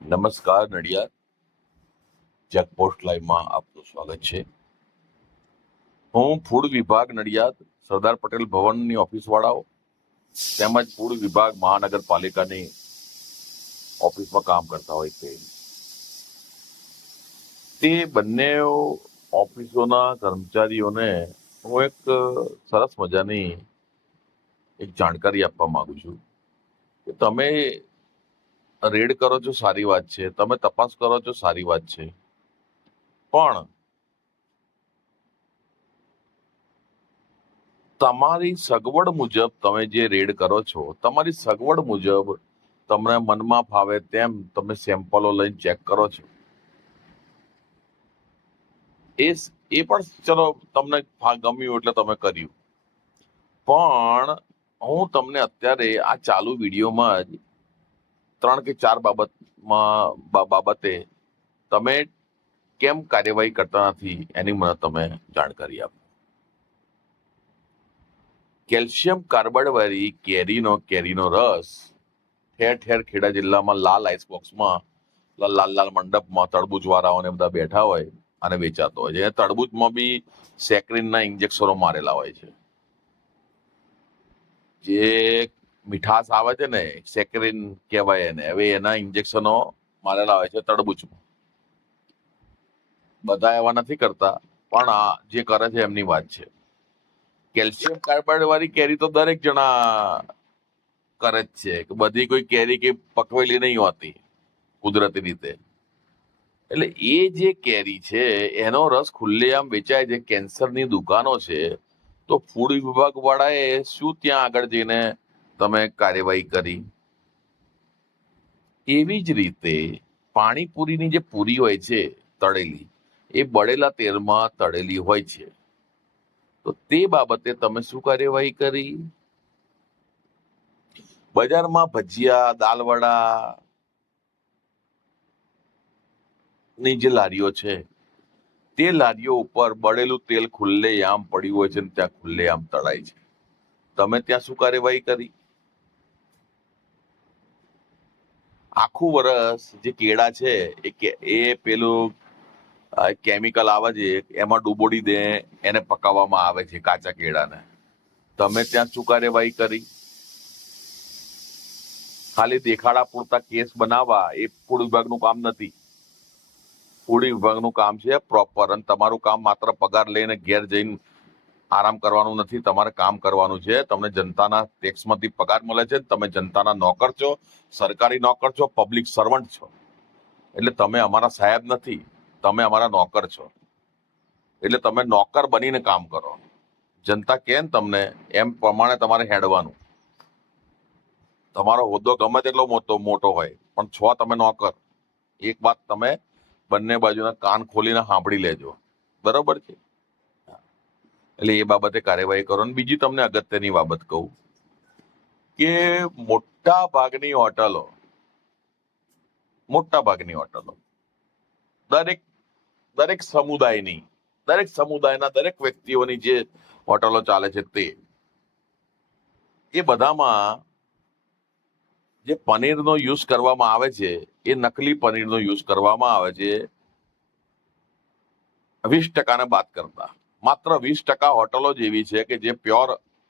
નમસ્કાર નડિયાદ ચેકપોસ્ટ લાઈવમાં આપનું સ્વાગત છે. હું ફૂડ વિભાગ નડિયાદ સરદાર પટેલ ભવનની ઓફિસ વાળાઓ તેમજ ફૂડ વિભાગ મહાનગરપાલિકાની ઓફિસમાં કામ કરતા હોય છે તે બંને ઓફિસોના કર્મચારીઓને હું એક સરસ મજાની એક જાણકારી આપવા માંગુ છું કે તમે રેડ કરો છો સારી વાત છે, તમે તપાસ કરો છો સારી વાત છે, પણ તમારી સગવડ મુજબ તમે જે રેડ કરો છો તમારી સગવડ મુજબ તમને મનમાં ફાવે તેમ તમે સેમ્પલો લઈને ચેક કરો છો. એ પણ ચલો તમને ગમ્યું એટલે તમે કર્યું, પણ હું તમને અત્યારે આ ચાલુ વિડીયોમાં જ 3 કે 4 બાબતે તમે કેમ કાર્યવાહી કરતા નથી એની મને તમે જાણકારી આપો. કેલ્શિયમ કાર્બાઇડ વાળી કેરીનો રસ ઠેર ઠેર ખેડા જિલ્લામાં લાલ આઈસ બોક્સમાં લાલ લાલ મંડપમાં તરબૂચ વાળાઓને બધા બેઠા હોય અને વેચાતો હોય છે. તરબૂચમાં બી સેક્રિનના ઇન્જેક્શનો મારેલા હોય છે. જે મીઠાશ આવે છે ને સેક્રિન કહેવાય એને, હવે એના ઇન્જેક્શનો મારેલા હોય છે તરબૂચમાં. બધા એવા નથી કરતા, પણ આ જે કરે છે એમની વાત છે. કેલ્શિયમ કાર્બાઇડ વાળી કેરી તો દરેક જણા કરે જ છે કે બધી કોઈ કેરી કે પકવેલી નહીં હોતી કુદરતી રીતે. એટલે એ જે કેરી છે એનો રસ ખુલ્લેઆમ વેચાય છે, કેન્સરની દુકાનો છે, તો ફૂડ વિભાગ વાળાએ શું ત્યાં આગળ જઈને તમે કાર્યવાહી કરી? એવી જ રીતે પાણીપુરીની જે પૂરી હોય છે તળેલી, એ બળેલા તેલમાં તળેલી હોય છે, તો તે બાબતે તમે શું કાર્યવાહી કરી? બજારમાં ભજીયા દાલવડા ની જે લારીઓ છે તે લારીઓ ઉપર બળેલું તેલ ખુલ્લેઆમ પડ્યું હોય છે ને ત્યાં ખુલ્લેઆમ તળાય છે, તમે ત્યાં શું કાર્યવાહી કરી? આખું વરસ જે કેળા છે એ પેલું કેમિકલ આવે છે એમાં ડૂબોડી દે એને પકાવવામાં આવે છે કાચા કેળાને, તમે ત્યાં શું કાર્યવાહી કરી? ખાલી દેખાડા પૂરતા કેસ બનાવવા એ ફૂડ વિભાગનું કામ નથી. ફૂડ વિભાગનું કામ છે પ્રોપર, અને તમારું કામ માત્ર પગાર લઈને ઘેર જઈને આરામ કરવાનું નથી. તમારે કામ કરવાનું છે. તમને જનતાના ટેક્સમાંથી પગાર મળે છે, તમે જનતાના નોકર છો, સરકારી નોકર છો, પબ્લિક સર્વન્ટ છો. એટલે તમે અમારા સાહેબ નથી, તમે અમારા નોકર છો. એટલે તમે નોકર બનીને કામ કરો. જનતા કે તમને એમ પ્રમાણે તમારે હેડવાનું. તમારો હોદ્દો ગમે તેટલો મોટો હોય, પણ છો તમે નોકર. એક વાત તમે બંને બાજુના કાન ખોલીને સાંભળી લેજો, બરોબર છે? એટલે એ બાબતે કાર્યવાહી કરો. અને બીજી તમને અગત્યની બાબત કહું કે મોટા ભાગની હોટલો દરેક સમુદાયના દરેક વ્યક્તિઓની જે હોટલો ચાલે છે એ બધામાં જે પનીરનો યુઝ કરવામાં આવે છે એ નકલી પનીરનો યુઝ કરવામાં આવે છે. 20% બાદ કરતા માત્ર 20% હોટલો જ એવી છે કે જે પ્યોર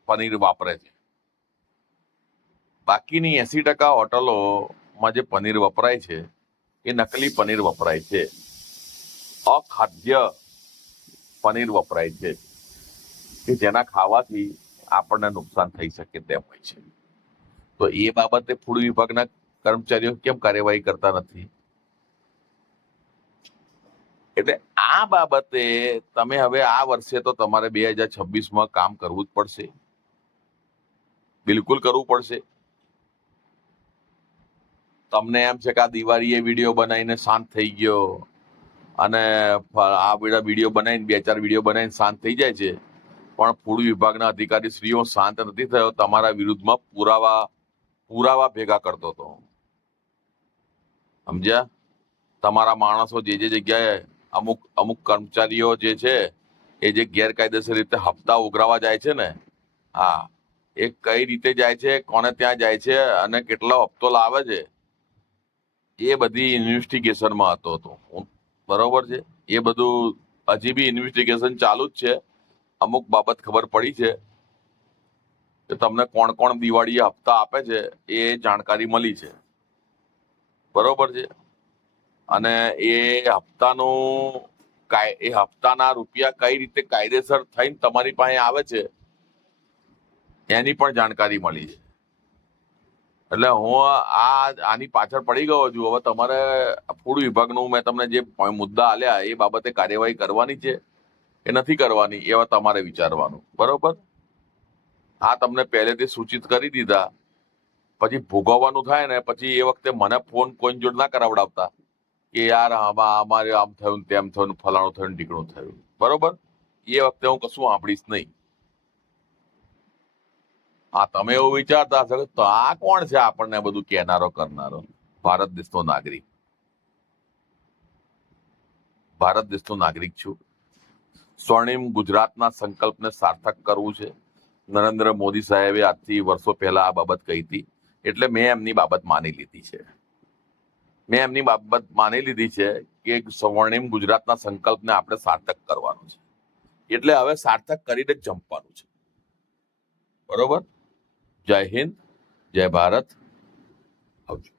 પનીર વાપરે છે. બાકીની 80% હોટલોમાં જે પનીર વપરાય છે એ નકલી પનીર વપરાય છે, અખાદ્ય પનીર વપરાય છે, કે જેના ખાવાથી આપણને નુકસાન થઈ શકે તેમ હોય છે. તો એ બાબતે ફૂડ વિભાગના કર્મચારીઓ કેમ કાર્યવાહી કરતા નથી? એટલે આ બાબતે તમે હવે આ વર્ષે તો તમારે 2026માં કામ કરવું જ પડશે, બિલકુલ કરવું પડશે. તમને એમ છે કે આ દિવાળીએ વિડીયો બનાવીને શાંત થઈ ગયો અને આ બધા વિડીયો બનાવીને 2-4 વિડીયો બનાવીને શાંત થઈ જાય છે, પણ ફૂડ વિભાગના અધિકારી શ્રીઓ શાંત નથી થયો. તમારા વિરુદ્ધમાં પુરાવા ભેગા કરતો હતો, સમજ્યા? તમારા માણસો જે જગ્યાએ અમુક કર્મચારીઓ જે છે એ જે ગેરકાયદેસર રીતે હપ્તા ઉઘરાવા જાય છે ને, હા, એ કઈ રીતે જાય છે, કોને ત્યાં જાય છે અને કેટલો હપ્તો લાવે છે, એ બધી ઇન્વેસ્ટિગેશનમાં હતો. બરોબર છે. એ બધું હજી બી ઇન્વેસ્ટિગેશન ચાલુ જ છે. અમુક બાબત ખબર પડી છે કે તમને કોણ કોણ દિવાળીએ હપ્તા આપે છે એ જાણકારી મળી છે. બરોબર છે. અને એ હપ્તાનું એ હપ્તાના રૂપિયા કઈ રીતે કાયદેસર થઈને તમારી પાસે આવે છે એની પણ જાણકારી મળી છે. એટલે હું આની પાછળ પડી ગયો છું. હવે તમારે ફૂડ વિભાગનું મેં તમને જે મુદ્દા આલ્યા એ બાબતે કાર્યવાહી કરવાની છે કે નથી કરવાની એ હવે તમારે વિચારવાનું. બરોબર. આ તમને પહેલેથી સૂચિત કરી દીધા. પછી ભોગવવાનું થાય ને પછી એ વખતે મને ફોન કોઈ જોડે ના કરાવડાવતા કે યાર આમાં અમારે આમ થયું તેમ થયું ફલાણું થયું ઢીકણું થયું. બરોબર. એ વખતે હું કશું સાંભળીશ નહીં. હા, તમે એવું વિચારતા હશો કે તો આ કોણ છે આપણને બધું કહેનારો કરનારો? ભારત દેશનો નાગરિક. ભારત દેશનો નાગરિક છું. સ્વર્ણિમ ગુજરાતના સંકલ્પને સાર્થક કરવું છે. નરેન્દ્ર મોદી સાહેબે આજથી વર્ષો પહેલા આ બાબત કહી હતી. એટલે મેં એમની બાબત માની લીધી છે. મેં એમની બાબત માની લીધી છે કે સ્વર્ણિમ ગુજરાતના સંકલ્પને આપણે સાર્થક કરવાનું છે. એટલે હવે સાર્થક કરીને જ જંપવાનું છે. બરોબર. જય હિન્દ, જય ભારત. આવજો.